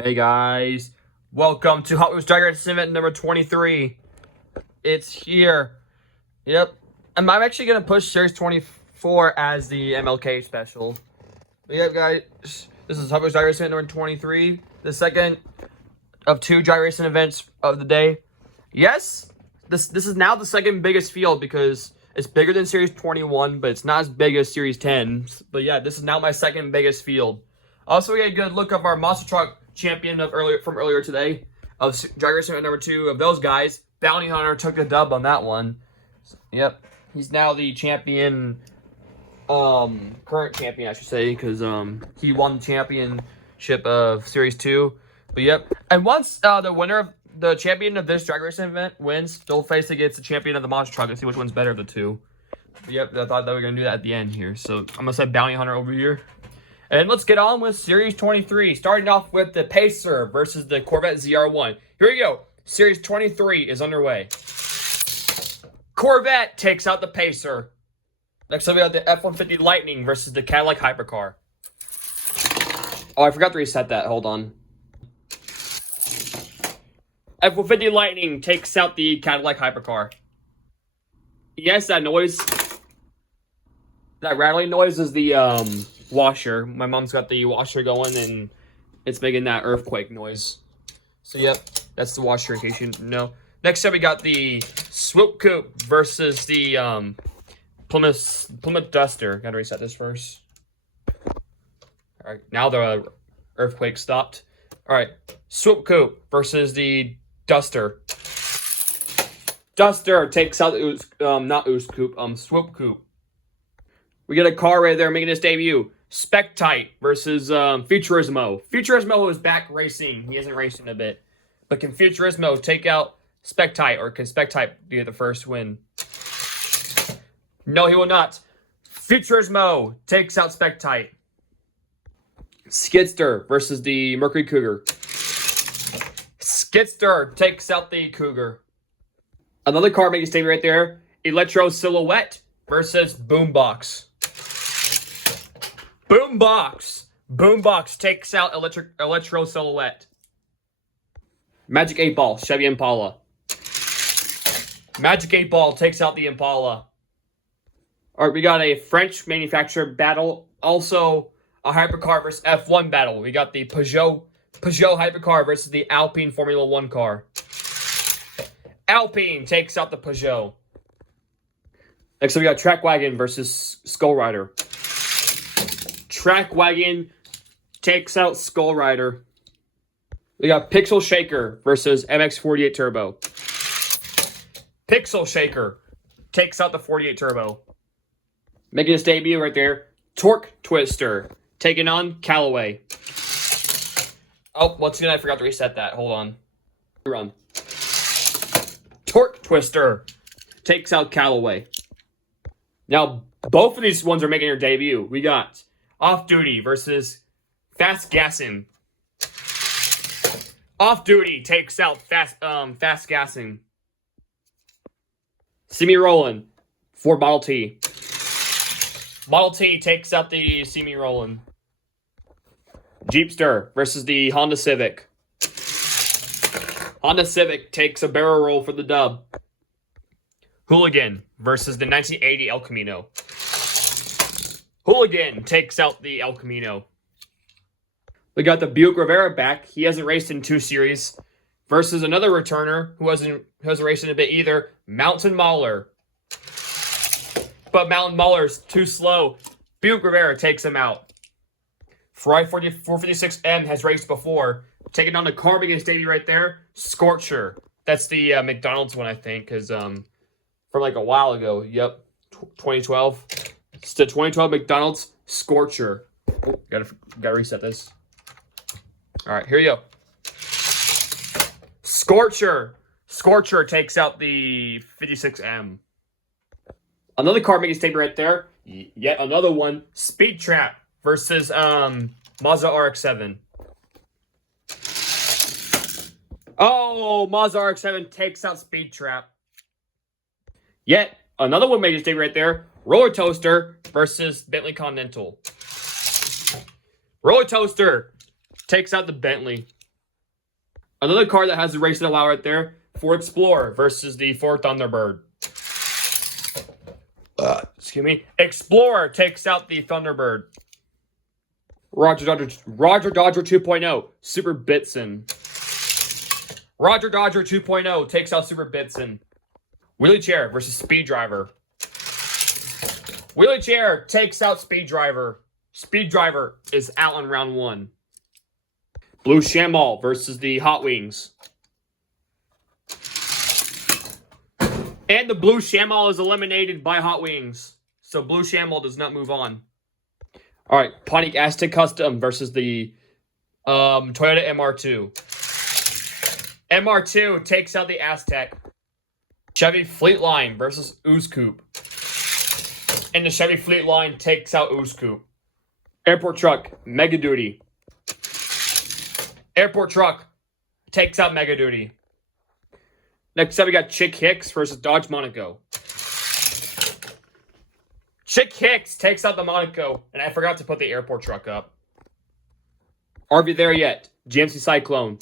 Hey guys, welcome to Hot Wheels Drag Race event number 23. It's here. Yep. And I'm actually going to push Series 24 as the MLK special. But yep, guys, this is Hot Wheels Drag Race event number 23. The second of two drag racing events of the day. Yes, this is now the second biggest field because it's bigger than Series 21, but it's not as big as Series 10. But yeah, this is now my second biggest field. Also, we had a good look of our monster truck champion of earlier today of drag racing event number 2 of those guys. Bounty Hunter took the dub on that one. Yep, he's now the champion, current champion I should say, because he won the championship of Series 2. But yep, and once the winner of the champion of this drag racing event wins, they'll face against the champion of the monster truck and see which one's better of the two. But yep, I thought that we were gonna do that at the end here, so I'm gonna set Bounty Hunter over here. And let's get on with Series 23, starting off with the Pacer versus the Corvette ZR1. Here we go. Series 23 is underway. Corvette takes out the Pacer. Next up, we got the F-150 Lightning versus the Cadillac Hypercar. Oh, I forgot to reset that. Hold on. F-150 Lightning takes out the Cadillac Hypercar. Yes, that noise. That rattling noise is the, washer. My mom's got the washer going and it's making that earthquake noise. So yep, that's the washer in case you know. Next up we got the Swoop Coupe versus the Plymouth Duster. Gotta reset this first. Alright, now the earthquake stopped. Alright, Swoop Coupe versus the Duster. Duster takes out the Swoop Coupe. We got a car right there making its debut. Spectite versus Futurismo. Futurismo is back racing. He isn't racing a bit. But can Futurismo take out Spectite, or can Spectite be the first win? No, he will not. Futurismo takes out Spectite. Skidster versus the Mercury Cougar. Skidster takes out the Cougar. Another car making its debut right there. Electro Silhouette versus Boombox. Boombox takes out Electro Silhouette. Magic 8 Ball, Chevy Impala. Magic 8 Ball takes out the Impala. Alright, we got a French manufacturer battle. Also, a hypercar versus F1 battle. We got the Peugeot hypercar versus the Alpine Formula 1 car. Alpine takes out the Peugeot. Next up, we got Track Wagon versus Skull Rider. Track Wagon takes out Skull Rider. We got Pixel Shaker versus MX-48 Turbo. Pixel Shaker takes out the 48 Turbo. Making his debut right there, Torque Twister taking on Callaway. Oh, once again, I forgot to reset that. Hold on. Run. Torque Twister takes out Callaway. Now, both of these ones are making their debut. We got Off Duty versus Fast Gassing. Off Duty takes out Fast Gassing. Semi Rollin' for Model T. Model T takes out the Semi Rollin'. Jeepster versus the Honda Civic. Honda Civic takes a barrel roll for the dub. Hooligan versus the 1980 El Camino. Hooligan takes out the El Camino. We got the Buick Rivera back. He hasn't raced in 2 series. Versus another returner who hasn't raced in a bit either. Mountain Mauler. But Mountain Mauler's too slow. Buick Rivera takes him out. Ferrari 456M has raced before. Taking on the car making his debut right there. Scorcher. That's the McDonald's one, I think, because from like a while ago. Yep. 2012. It's the 2012 McDonald's Scorcher. Oh, gotta reset this. Alright, here you go. Scorcher. Scorcher takes out the 56M. Another car making statement right there. Yet another one. Speed Trap versus Mazda RX-7. Oh, Mazda RX-7 takes out Speed Trap. Yet another one making statement right there. Roller Toaster versus Bentley Continental. Roller Toaster takes out the Bentley. Another card that has a race in a while right there. Ford Explorer versus the Ford Thunderbird. Excuse me. Explorer takes out the Thunderbird. Roger Dodger 2.0, Super Bitson. Roger Dodger 2.0 takes out Super Bitson. Wheelie Chair versus Speed Driver. Wheelie Chair takes out Speed Driver. Speed Driver is out in round 1. Blue Shamall versus the Hot Wings. And the Blue Shamall is eliminated by Hot Wings. So Blue Shamall does not move on. All right, Pontiac Aztek Custom versus the Toyota MR2. MR2 takes out the Aztek. Chevy Fleetline versus Ooze Coupe. And the Chevy Fleetline takes out Ooze Coupe. Airport Truck, Mega Duty. Airport Truck takes out Mega Duty. Next up, we got Chick Hicks versus Dodge Monaco. Chick Hicks takes out the Monaco, and I forgot to put the airport truck up. Are we there yet? GMC Cyclone.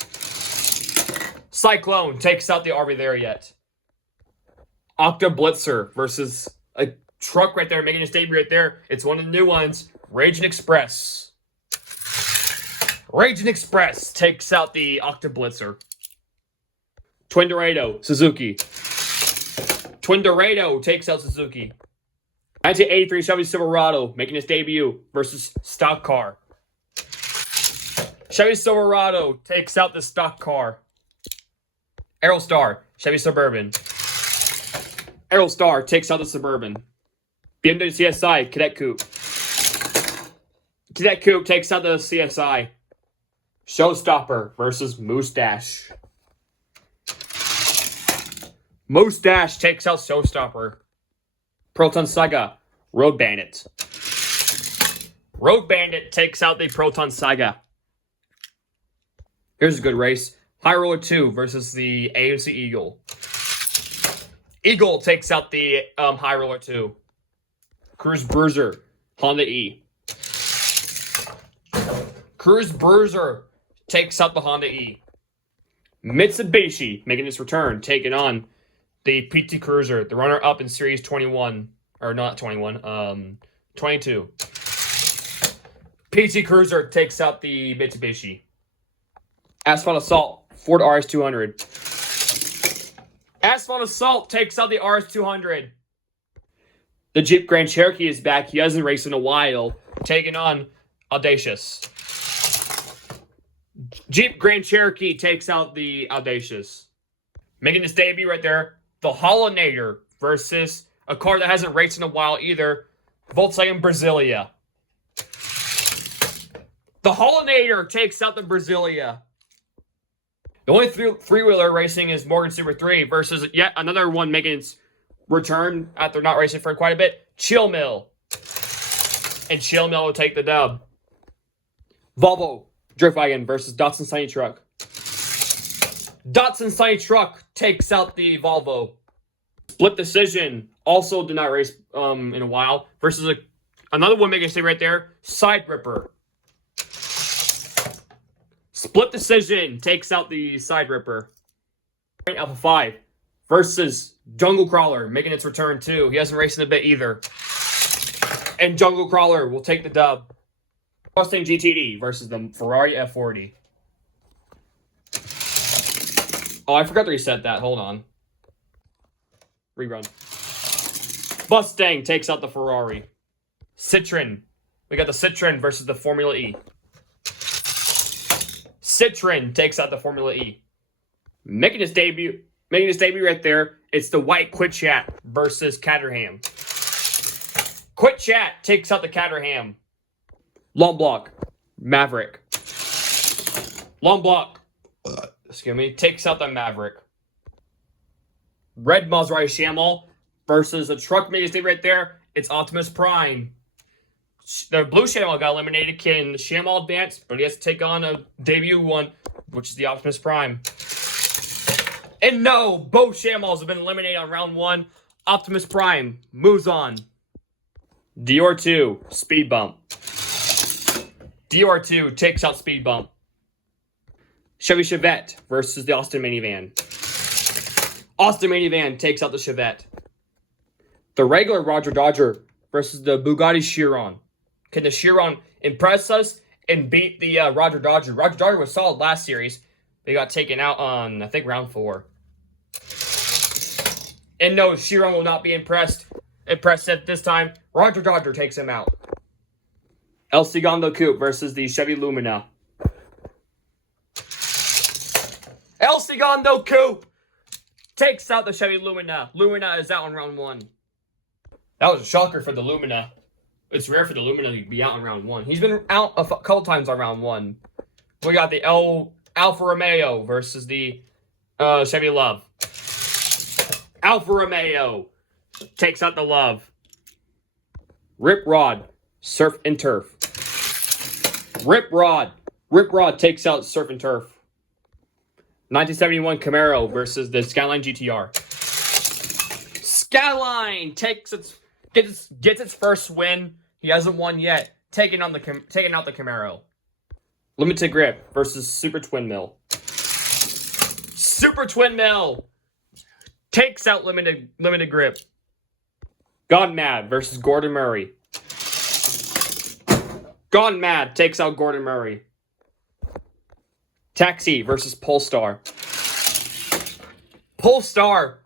Cyclone takes out the Are We There Yet? Octa Blitzer versus a truck right there, making its debut right there. It's one of the new ones. Raging Express. Raging Express takes out the Octa Blitzer. Twin Dorado, Suzuki. Twin Dorado takes out Suzuki. 1983 Chevy Silverado making its debut versus Stock Car. Chevy Silverado takes out the Stock Car. Aerostar, Chevy Suburban. Aerostar takes out the Suburban. BMW CSI, Cadet Coupe. Cadet Coupe takes out the CSI. Showstopper versus Moustache. Moustache takes out Showstopper. Proton Saga, Road Bandit. Road Bandit takes out the Proton Saga. Here's a good race. High Roller 2 versus the AMC Eagle. Eagle takes out the High Roller 2. Cruise Bruiser, Honda E. Cruise Bruiser takes out the Honda E. Mitsubishi making its return, taking on the PT Cruiser, the runner-up in Series 21. Or not 21, 22. PT Cruiser takes out the Mitsubishi. Asphalt Assault, Ford RS200. Asphalt Assault takes out the RS200. The Jeep Grand Cherokee is back. He hasn't raced in a while. Taking on Audacious. Jeep Grand Cherokee takes out the Audacious. Making his debut right there, the Hollinator versus a car that hasn't raced in a while either, Volkswagen Brasilia. The Hollinator takes out the Brasilia. The only three-wheeler racing is Morgan Super 3 versus yet another one making its return after not racing for quite a bit, Chill Mill. And Chill Mill will take the dub. Volvo Driftwagon versus Datsun Sunny Truck. Datsun Sunny Truck takes out the Volvo. Split decision, also did not race in a while, versus another one making a statement right there, Side Ripper. Split decision takes out the Side Ripper. Alpha 5 versus Jungle Crawler, making its return too. He hasn't raced in a bit either. And Jungle Crawler will take the dub. Mustang GTD versus the Ferrari F40. Oh, I forgot to reset that. Hold on. Rerun. Mustang takes out the Ferrari. Citroen. We got the Citroen versus the Formula E. Citroen takes out the Formula E. Making his debut right there, it's the White Quit Chat versus Caterham. Quit Chat takes out the Caterham. Long Block, Maverick. Long Block, takes out the Maverick. Red Maserati Shamall versus a truck making his debut right there, it's Optimus Prime. The blue Shamall got eliminated. Can Shamall advance? But he has to take on a debut one, which is the Optimus Prime. And no, both Shamalls have been eliminated on round 1. Optimus Prime moves on. Dior 2, Speed Bump. Dior 2 takes out Speed Bump. Chevy Chevette versus the Austin Minivan. Austin Minivan takes out the Chevette. The regular Roger Dodger versus the Bugatti Chiron. Can the Chiron impress us and beat the Roger Dodger? Roger Dodger was solid last series. They got taken out on, I think, round 4. And no, Chiron will not be impressed at this time. Roger Dodger takes him out. El Segundo Coupe versus the Chevy Lumina. El Segundo Coupe takes out the Chevy Lumina. Lumina is out in round 1. That was a shocker for the Lumina. It's rare for the Lumina to be out in round 1. He's been out a couple times on round 1. We got the Alfa Romeo versus the Chevy Love. Alfa Romeo takes out the Love. Rip Rod, Surf and Turf. Rip Rod takes out Surf and Turf. 1971 Camaro versus the Skyline GTR. Skyline gets its first win. He hasn't won yet. Taking out the Camaro. Limited Grip versus Super Twin Mill. Super Twin Mill takes out Limited Grip. Gone Mad versus Gordon Murray. Gone Mad takes out Gordon Murray. Taxi versus Polestar. Polestar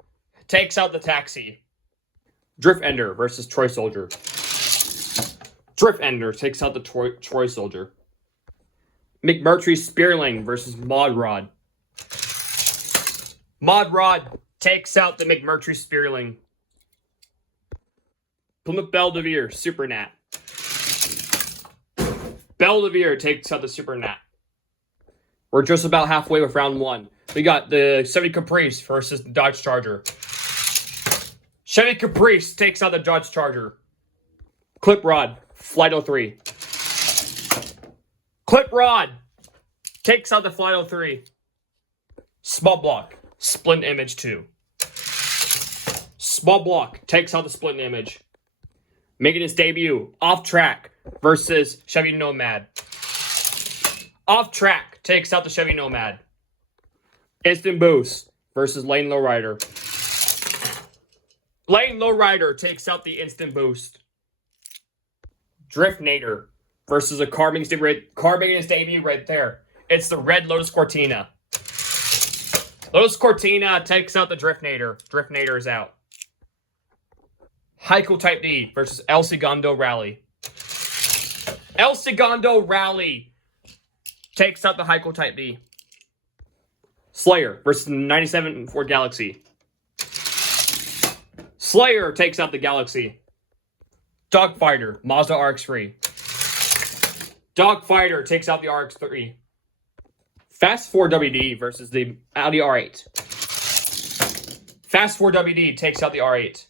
takes out the Taxi. Drift Ender versus Troy Soldier. Drift Ender takes out the Troy Soldier. McMurtry Spearling versus Mod Rod. Mod Rod takes out the McMurtry Spearling. Plymouth Belvedere Super Nat. Belvedere takes out the Super Nat. We're just about halfway with round 1. We got the Chevy Caprice versus the Dodge Charger. Chevy Caprice takes out the Dodge Charger. Clip Rod, Flight 03. Clip Rod takes out the Flight 03. Small Block, Splint Image 2. Small Block takes out the Splint Image. Making his debut, Off Track versus Chevy Nomad. Off Track takes out the Chevy Nomad. Instant Boost versus Lane Lowrider. Lane Lowrider takes out the Instant Boost. Drift Nader versus a car making his debut right there. It's the red Lotus Cortina. Lotus Cortina takes out the Drift Nader. Drift Nader is out. Heiko Type D versus El Segundo Rally. El Segundo Rally takes out the Heiko Type D. Slayer versus 97 Ford Galaxy. Slayer takes out the Galaxy. Dogfighter, Mazda RX-3. Dogfighter takes out the RX-3. Fast 4WD versus the Audi R8. Fast 4WD takes out the R8.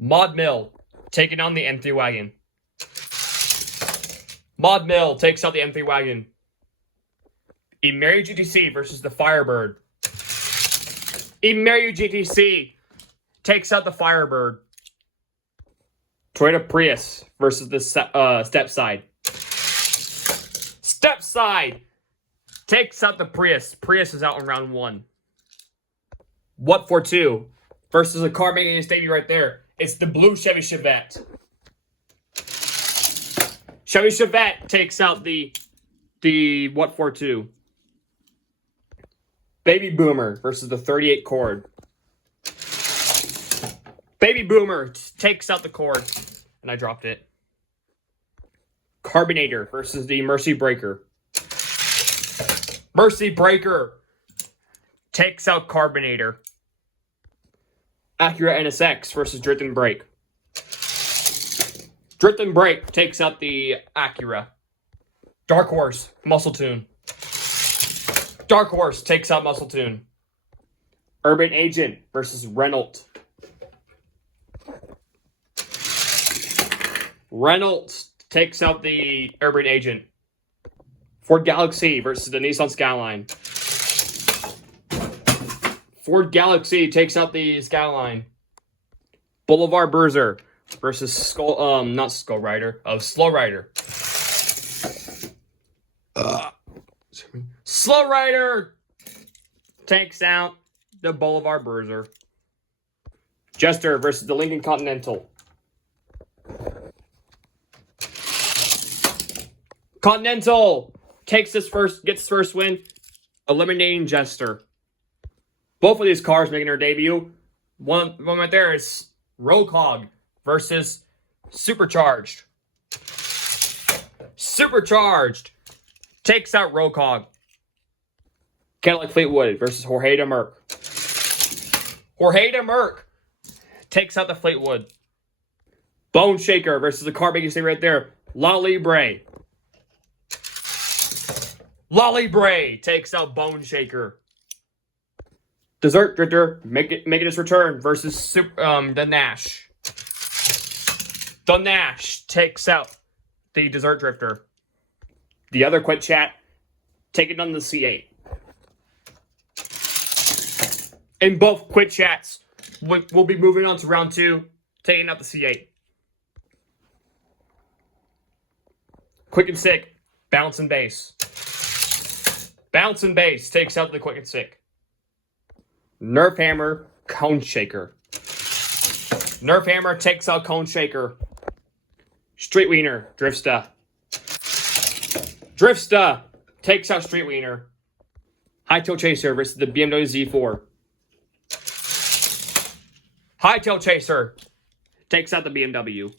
Mod Mill taking on the M3 wagon. Mod Mill takes out the M3 wagon. Emery GTC versus the Firebird. Emery GTC takes out the Firebird. Toyota Prius versus the Stepside. Stepside takes out the Prius. Prius is out in round 1. What for 2 versus a car making its debut right there. It's the blue Chevy Chevette. Chevy Chevette takes out the what for 2. Baby Boomer versus the 38 Cord. Baby Boomer takes out the Cord. And I dropped it. Carbonator versus the Mercy Breaker. Mercy Breaker takes out Carbonator. Acura NSX versus Drift and Brake. Drift and Brake takes out the Acura. Dark Horse, Muscle Tune. Dark Horse takes out Muscle Tune. Urban Agent versus Renault. Renault takes out the Urban Agent. Ford Galaxy versus the Nissan Skyline. Ford Galaxy takes out the Skyline. Boulevard Bruiser versus Slow Rider. Slow Rider takes out the Boulevard Bruiser. Jester versus the Lincoln Continental. Continental gets his first win, eliminating Jester. Both of these cars making their debut. One right there is Roadhog versus Supercharged. Supercharged takes out Roadhog. Cadillac Fleetwood versus Jorge de Merc. Jorge de Merc takes out the Fleetwood. Bone Shaker versus the car making right there, La Libre. La Libre takes out Bone Shaker. Desert Drifter making his return versus the Nash. The Nash takes out the Desert Drifter. The other Quick Chat taking on the C8. In both Quick Chats, we'll be moving on to round 2, taking out the C8. Quick and Sick, Bounce and Base. Bounce and Base takes out the Quick and Sick. Nerf Hammer, Cone Shaker. Nerf Hammer takes out Cone Shaker. Street Wiener, Driftsta. Driftsta takes out Street Wiener. Hightail Chaser versus the BMW Z4. Hightail Chaser takes out the BMW.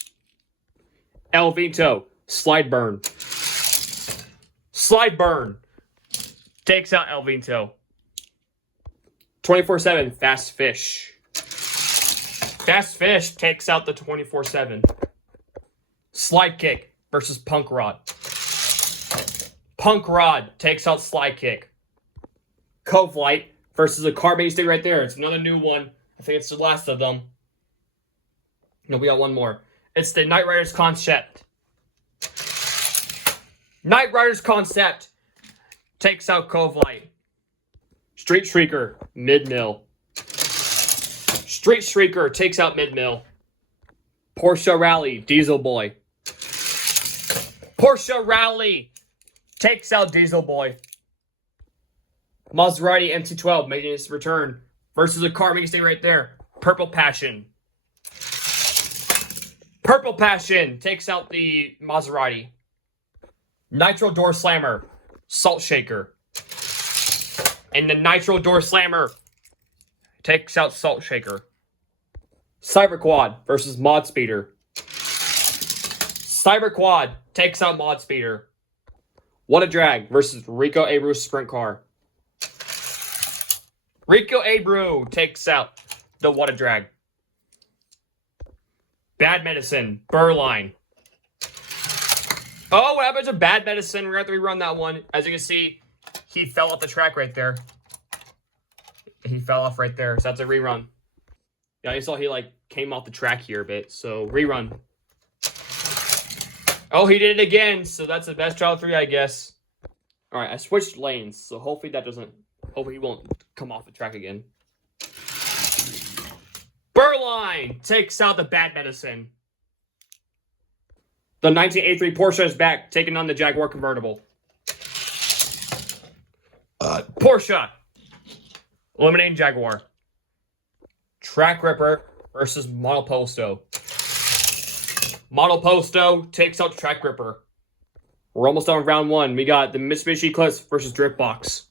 El Vito, Slide Burn. Slide Burn takes out El Vito. 24/7, Fast Fish. Fast Fish takes out the 24/7. Slide Kick versus Punk Rod. Punk Rod takes out Slide Kick. Cove Light versus a car based right there. It's another new one. I think it's the last of them. No, we got one more. It's the Night Riders Concept. Night Riders Concept takes out Cove Light. Street Shrieker, Mid-Mill. Street Shrieker takes out Mid-Mill. Porsche Rally, Diesel Boy. Porsche Rally takes out Diesel Boy. Maserati MC12 making its return versus a car making stay right there. Purple Passion. Purple Passion takes out the Maserati. Nitro Door Slammer, Salt Shaker. And the Nitro Door Slammer takes out Salt Shaker. Cyber Quad versus Mod Speeder. Cyber Quad takes out Mod Speeder. What a Drag versus Rico Abreu Sprint Car. Rico Abreu takes out the What a Drag. Bad Medicine, Burline. Oh, what happened to Bad Medicine? We're going to have to rerun that one. As you can see, he fell off the track right there. He fell off right there, so that's a rerun. Yeah, I saw he, came off the track here a bit, so rerun. Oh, he did it again, so that's the best trial 3, I guess. Alright, I switched lanes, so hopefully hopefully he won't come off the track again. Burline takes out the Bad Medicine. The 1983 Porsche is back, taking on the Jaguar convertible. Porsche eliminating Jaguar. Track Ripper versus Model Posto. Model Posto takes out Track Ripper. We're almost done with round 1. We got the Mitsubishi Eclipse versus Driftbox.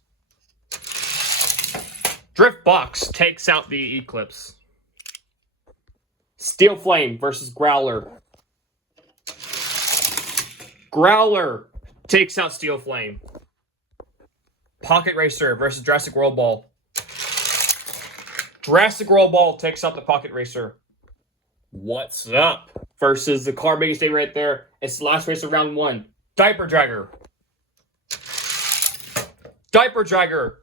Driftbox takes out the Eclipse. Steel Flame versus Growler. Growler takes out Steel Flame. Pocket Racer versus Jurassic World Ball. Jurassic World Ball takes out the Pocket Racer. What's up? Versus the car making stay right there. It's the last race of round 1. Diaper Dragger. Diaper Dragger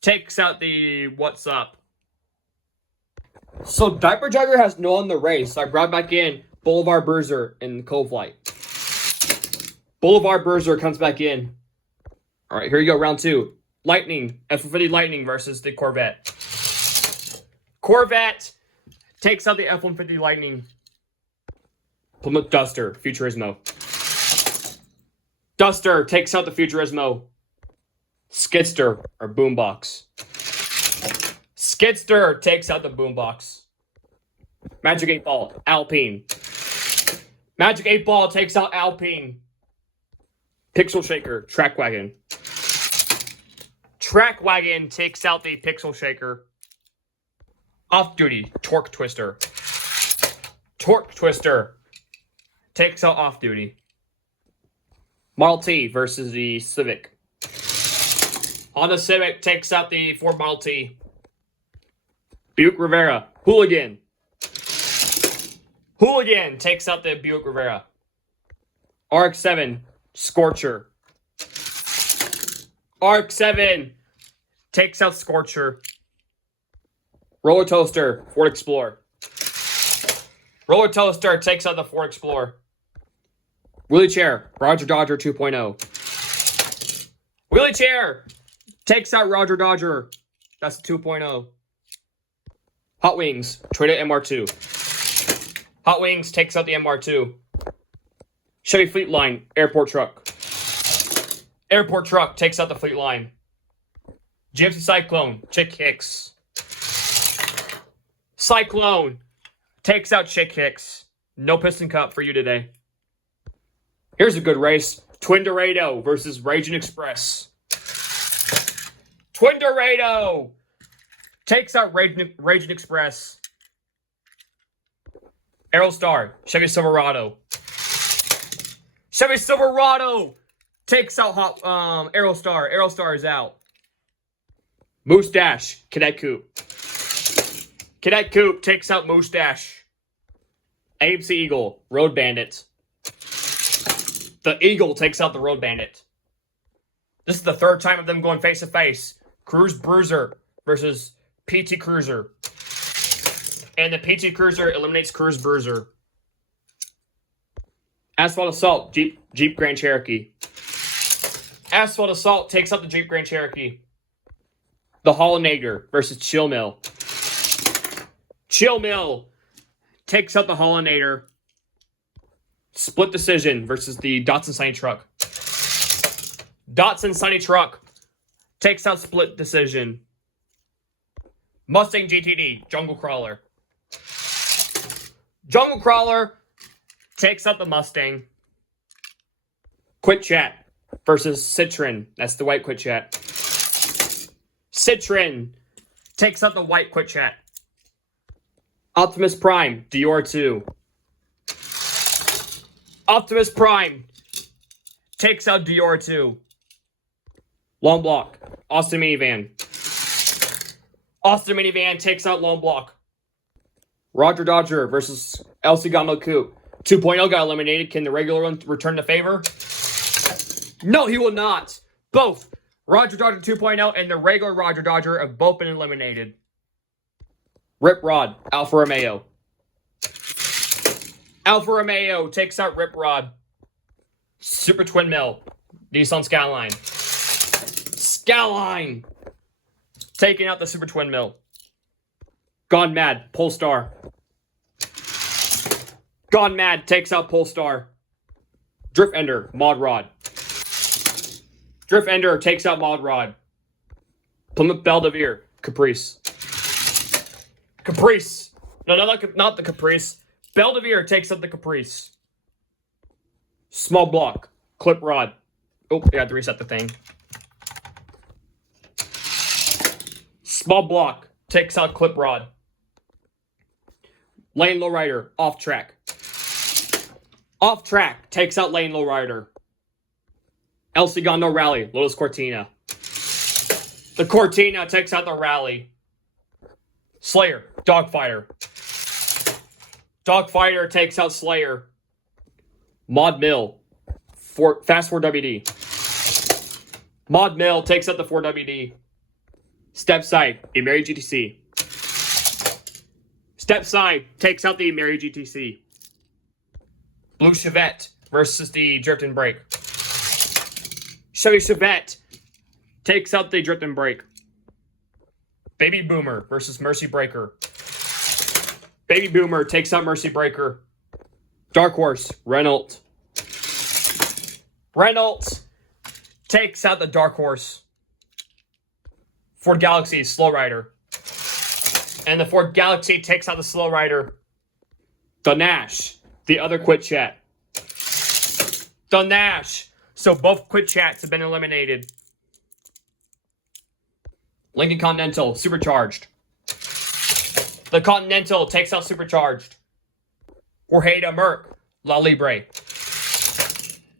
takes out the What's Up. So Diaper Dragger has no on the race. So I brought back in Boulevard Bruiser and Cove Light. Boulevard Bruiser comes back in. Alright, here you go, round 2. Lightning, F-150 Lightning versus the Corvette. Corvette takes out the F-150 Lightning. Plymouth Duster, Futurismo. Duster takes out the Futurismo. Skidster or Boombox. Skidster takes out the Boombox. Magic 8 Ball, Alpine. Magic 8 Ball takes out Alpine. Pixel Shaker, Track Wagon. Track Wagon takes out the Pixel Shaker. Off Duty, Torque Twister. Torque Twister takes out Off Duty. Model T versus the Civic. Honda Civic takes out the Ford Model T. Buick Rivera, Hooligan. Hooligan takes out the Buick Rivera. RX-7, Scorcher. RX-7 takes out Scorcher. Roller Toaster, Ford Explorer. Roller Toaster takes out the Ford Explorer. Wheelie Chair, Roger Dodger 2.0. Wheelie Chair takes out Roger Dodger. That's 2.0. Hot Wings, Toyota MR2. Hot Wings takes out the MR2. Chevy Fleet Line, Airport Truck. Airport Truck takes out the Fleet Line. GMC Cyclone, Chick Hicks. Cyclone takes out Chick Hicks. No Piston Cup for you today. Here's a good race. Twin Dorado versus Raging Express. Twin Dorado takes out Raging Express. Aerostar, Chevy Silverado. Chevy Silverado takes out Aerostar. Aerostar is out. Moose Dash, Cadet Coupe. Cadet Coupe takes out Moose Dash. AMC Eagle, Road Bandit. The Eagle takes out the Road Bandit. This is the third time of them going face to face. Cruise Bruiser versus PT Cruiser. And the PT Cruiser eliminates Cruise Bruiser. Asphalt Assault, Jeep Grand Cherokee. Asphalt Assault takes out the Jeep Grand Cherokee. The Hollinator versus Chill Mill. Chill Mill takes out the Hollinator. Split decision versus the Datsun Sunny Truck. Datsun Sunny Truck takes out split decision. Mustang GTD, Jungle Crawler. Jungle Crawler takes out the Mustang. Quit Chat versus Citroen. That's the white Quit Chat. Citroen takes out the white Quit Chat. Optimus Prime, Dior 2. Optimus Prime takes out Dior 2. Long Block, Austin Minivan. Austin Minivan takes out Long Block. Roger Dodger versus El Segundo Coupe. 2.0 got eliminated. Can the regular one return the favor? No, he will not. Both Roger Dodger 2.0 and the regular Roger Dodger have both been eliminated. Rip Rod, Alfa Romeo. Alfa Romeo takes out Rip Rod. Super Twin Mill, Nissan Skyline. Skyline taking out the Super Twin Mill. Gone Mad, Polestar. Gone Mad takes out Polestar. Drift Ender, Mod Rod. Drift Ender takes out Mod Rod. Plymouth Belvedere, Caprice. Caprice. No, not the Caprice. Belvedere takes out the Caprice. Small Block, Clip Rod. Oh, I had to reset the thing. Small Block takes out Clip Rod. Lane Lowrider, Off Track. Off Track takes out Lane Lowrider. El Segundo Rally, Lotus Cortina. The Cortina takes out the Rally. Slayer, Dogfighter. Dogfighter takes out Slayer. Mod Mill, Fast 4WD. Mod Mill takes out the 4WD. Step Side, Ameri GTC. Step Side takes out the Ameri GTC. Blue Chevette versus the Drift and Brake. Chevy Chevette takes out the Drift and Brake. Baby Boomer versus Mercy Breaker. Baby Boomer takes out Mercy Breaker. Dark Horse, Renault. Renault takes out the Dark Horse. Ford Galaxy, Slow Rider. And the Ford Galaxy takes out the Slow Rider. The Nash, the other Quick Chat. The Nash. So both Quick Chats have been eliminated. Lincoln Continental, Supercharged. The Continental takes out Supercharged. Jorge de Merc, La Libre.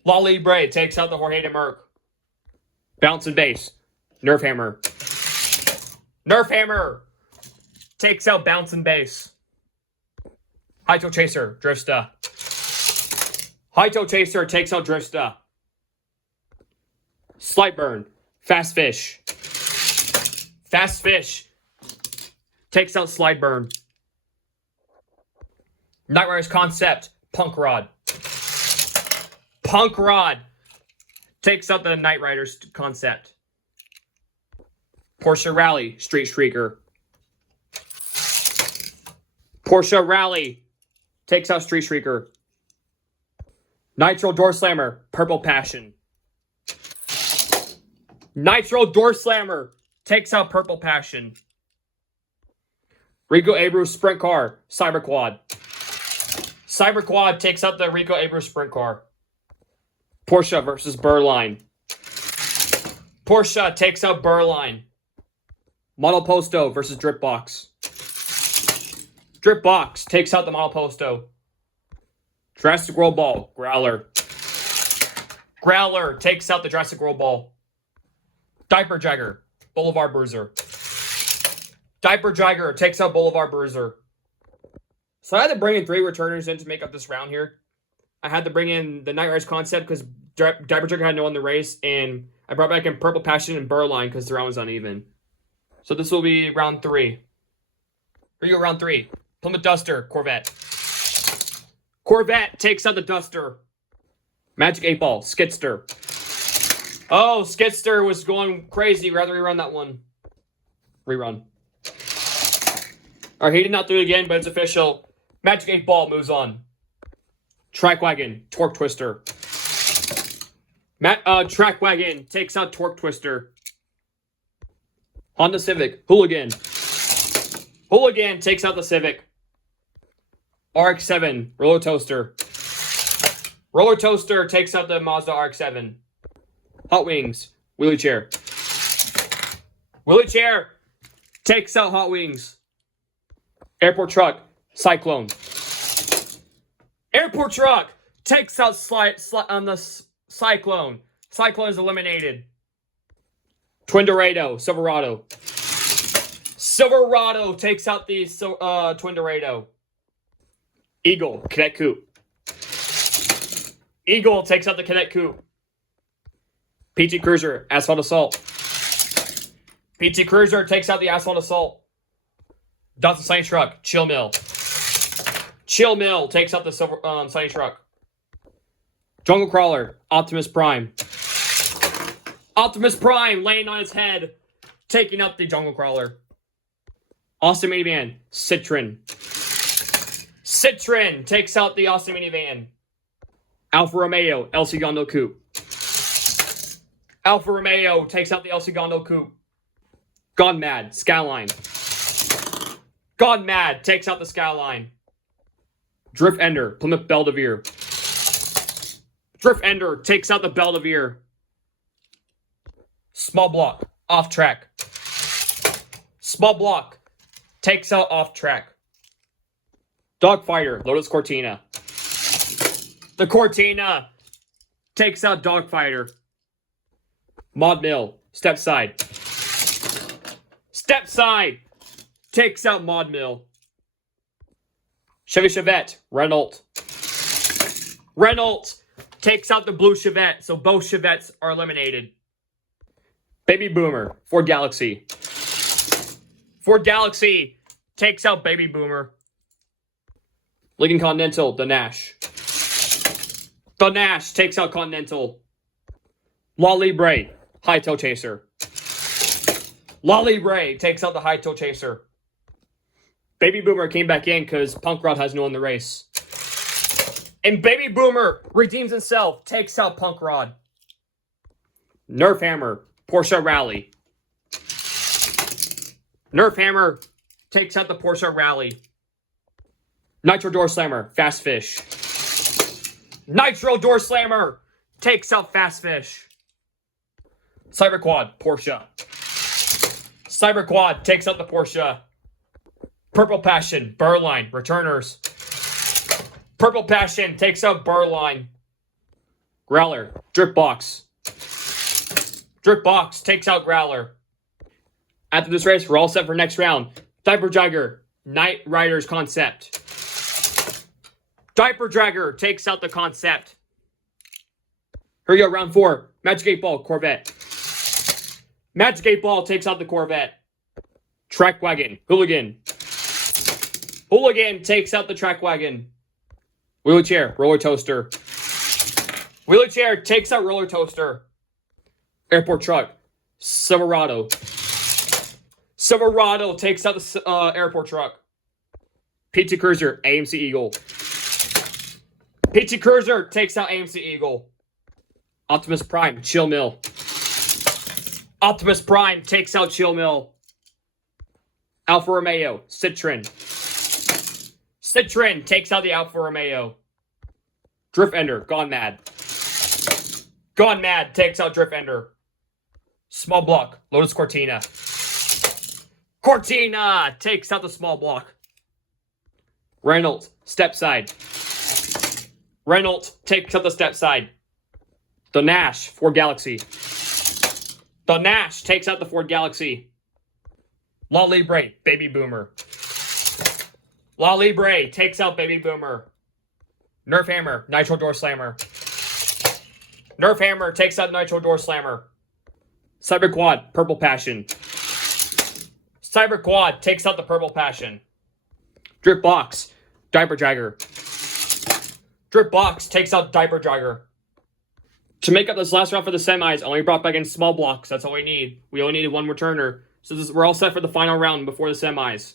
La Libre takes out the Jorge de Merc. Bounce and Base, Nerf Hammer. Nerf Hammer takes out Bounce and Base. Hyto Chaser, Drifta. Hyto Chaser takes out Drifta. Slight Burn, Fast Fish. Fast Fish takes out Slide Burn. Night Riders Concept, Punk Rod. Punk Rod takes out the Night Riders Concept. Porsche Rally, Street Shrieker. Porsche Rally takes out Street Shrieker. Nitro Door Slammer, Purple Passion. Nitro Door Slammer takes out Purple Passion. Rico Abreu Sprint Car, Cyber Quad. Cyber Quad takes out the Rico Abreu Sprint Car. Porsche versus Burline. Porsche takes out Burline. Model Posto versus Dripbox. Dripbox takes out the Model Posto. Jurassic World Ball, Growler. Growler takes out the Jurassic World Ball. Diaper Jagger, Boulevard Bruiser. Diaper Jagger takes out Boulevard Bruiser. So I had to bring in 3 returners in to make up this round here. I had to bring in the Night Riders Concept because Diaper Jagger had no one in the race, and I brought back in Purple Passion and Burline because the round was uneven. So this will be round 3. Here you go, round 3. Plymouth Duster, Corvette. Corvette takes out the Duster. Magic 8 Ball, Skidster. Oh, Skidster was going crazy. Rather rerun that one. Rerun. Alright, he did not do it again, but it's official. Magic 8 Ball moves on. Track Wagon, Torque Twister. Track Wagon takes out Torque Twister. Honda Civic, Hooligan. Hooligan takes out the Civic. RX-7, Roller Toaster. Roller Toaster takes out the Mazda RX-7. Hot Wings, Wheelie Chair. Wheelie Chair takes out Hot Wings. Airport Truck, Cyclone. Airport Truck takes out Cyclone. Cyclone is eliminated. Twin Dorado, Silverado. Silverado takes out the Twin Dorado. Eagle, Cadet Coupe. Eagle takes out the Cadet Coupe. PT Cruiser, Asphalt Assault. PT Cruiser takes out the Asphalt Assault. Datsun Sunny Truck, Chill Mill. Chill Mill takes out the Sunny Truck. Jungle Crawler, Optimus Prime. Optimus Prime laying on his head, taking out the Jungle Crawler. Austin Minivan, Citroen. Citroen takes out the Austin Minivan. Alfa Romeo, El Segundo Coupe. Alfa Romeo takes out the El Segundo Coupe. Gone Mad, Skyline. Gone Mad takes out the Skyline. Drift Ender, Plymouth Belvedere. Drift Ender takes out the Belvedere. Small Block, Off Track. Small Block takes out Off Track. Dogfighter, Lotus Cortina. The Cortina takes out Dogfighter. Mod Mill, Step Side. Step Side takes out Mod Mill. Chevy Chevette, Renault. Renault takes out the blue Chevette, so both Chevettes are eliminated. Baby Boomer, Ford Galaxy. Ford Galaxy takes out Baby Boomer. Lincoln Continental, the Nash. The Nash takes out Continental. La Libre, Hightail Chaser. La Libre takes out the Hightail Chaser. Baby Boomer came back in because Punk Rod has no one in the race. And Baby Boomer redeems himself, takes out Punk Rod. Nerf Hammer, Porsche Rally. Nerf Hammer takes out the Porsche Rally. Nitro Door Slammer, Fast Fish. Nitro Door Slammer takes out Fast Fish. Cyber Quad, Porsche. Cyber Quad takes out the Porsche. Purple Passion, Burrline, Returners. Purple Passion takes out Burrline. Growler, Drip Box. Drip Box takes out Growler. After this race, we're all set for next round. Diaper Dragger, Night Riders Concept. Diaper Dragger takes out the Concept. Here we go, round 4. Magic 8 Ball, Corvette. Magic 8 Ball takes out the Corvette. Track Wagon, Hooligan. Hooligan takes out the Track Wagon. Wheelie Chair, Roller Toaster. Wheelie Chair takes out Roller Toaster. Airport Truck, Silverado. Silverado takes out the Airport Truck. PT Cruiser, AMC Eagle. PT Cruiser takes out AMC Eagle. Optimus Prime, Chill Mill. Optimus Prime takes out Chill Mill. Alfa Romeo, Citroen. Citroen takes out the Alfa Romeo. Drift Ender, Gone Mad. Gone Mad takes out Drift Ender. Small Block, Lotus Cortina. Cortina takes out the Small Block. Reynolds, Stepside. Reynolds takes out the Stepside. The Nash, Ford Galaxy. The Nash takes out the Ford Galaxy. La Libre, Baby Boomer. La Libre takes out Baby Boomer. Nerf Hammer, Nitro Door Slammer. Nerf Hammer takes out Nitro Door Slammer. Cyber Quad, Purple Passion. Cyber Quad takes out the Purple Passion. Drip Box, Diaper Dragger. Drip Box takes out Diaper Dragger. To make up this last round for the semis, I only brought back in Small Blocks. That's all we need. We only needed one returner. So we're all set for the final round before the semis.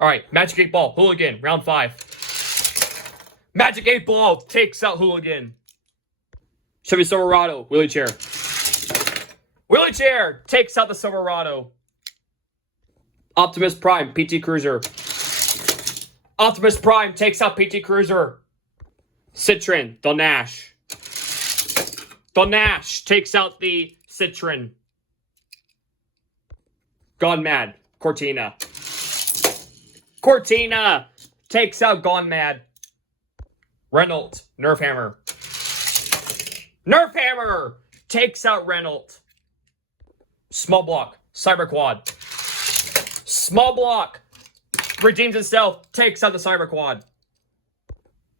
Alright, Magic 8 Ball, Hooligan, round 5. Magic 8 Ball takes out Hooligan. Chevy Silverado, Wheelie Chair. Wheelie Chair takes out the Silverado. Optimus Prime, PT Cruiser. Optimus Prime takes out PT Cruiser. Citroen, the Nash. The Nash takes out the Citroen. Gone Mad, Cortina. Cortina takes out Gone Mad. Reynolds, Nerf Hammer. Nerf Hammer takes out Reynolds. Small Block, Cyber Quad. Small Block redeems itself, takes out the Cyber Quad.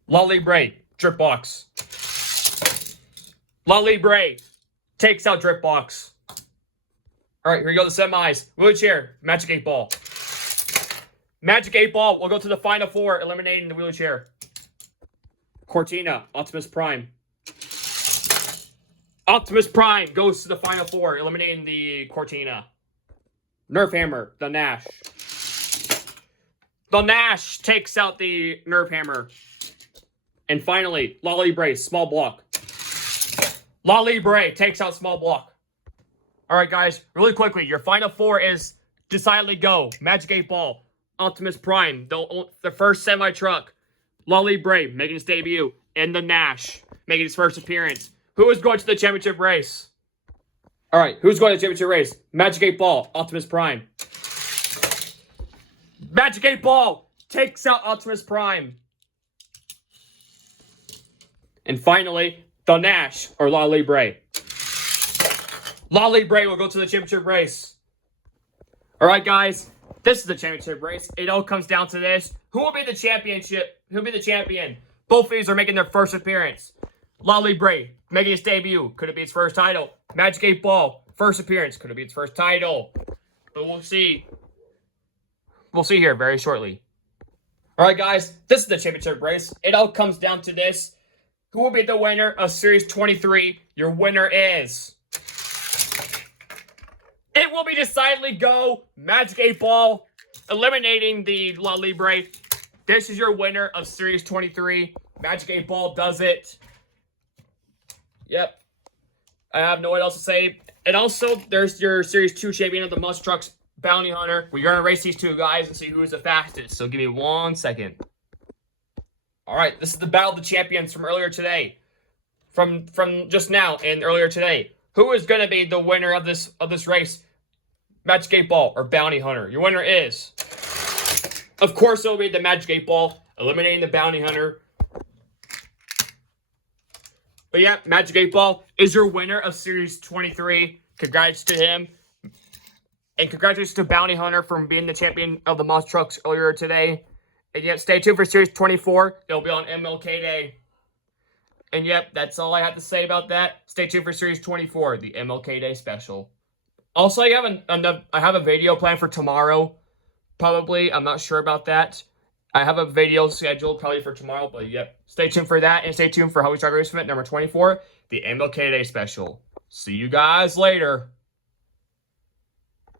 La Libre, Drip Box. La Libre takes out Drip Box. Alright, here we go, the semis. Wheelie Chair, Magic 8 Ball. Magic 8 Ball will go to the final 4, eliminating the Wheelie Chair. Cortina, Optimus Prime. Optimus Prime goes to the final 4, eliminating the Cortina. Nerf Hammer, the Nash. The Nash takes out the Nerf Hammer. And finally, La Libre, Small Block. La Libre takes out Small Block. Alright guys, really quickly, your final 4 is Decidedly Go, Magic 8 Ball, Optimus Prime, the first semi-truck, La Libre making its debut, and the Nash making its first appearance. Who is going to the championship race? Alright, who's going to the championship race? Magic 8 Ball, Optimus Prime. Magic 8 Ball takes out Optimus Prime. And finally, the Nash, or La Libre. La Libre will go to the championship race. Alright guys, this is the championship race. It all comes down to this. Who will be the championship? Who will be the champion? Both of these are making their first appearance. La Libre making its debut. Could it be its first title? Magic 8 Ball, first appearance. Could it be its first title? But we'll see. We'll see here very shortly. Alright guys, this is the championship race. It all comes down to this. Who will be the winner of Series 23? Your winner is... It will be Decidedly Go, Magic 8 Ball, eliminating the La Libre. This is your winner of Series 23. Magic 8 Ball does it. Yep. I have no one else to say. And also, there's your Series 2 champion of the Must Trucks Bounty Hunter. We're going to race these two guys and see who is the fastest. So give me 1 second. All right, this is the Battle of the Champions from earlier today. From just now and earlier today. Who is going to be the winner of this race? Magic 8 Ball or Bounty Hunter? Your winner is, of course, it'll be the Magic 8 Ball, eliminating the Bounty Hunter. But yeah, Magic 8 Ball is your winner of Series 23. Congrats to him. And congratulations to Bounty Hunter for being the champion of the Monster Trucks earlier today. And yet, stay tuned for Series 24. It'll be on MLK Day. And yep, that's all I have to say about that. Stay tuned for Series 24, the MLK Day special. Also, I have a video planned for tomorrow. Probably, I'm not sure about that. I have a video scheduled probably for tomorrow, but yep. Stay tuned for that, and stay tuned for Hot Wheels Drag Race Event number 24, the MLK Day special. See you guys later.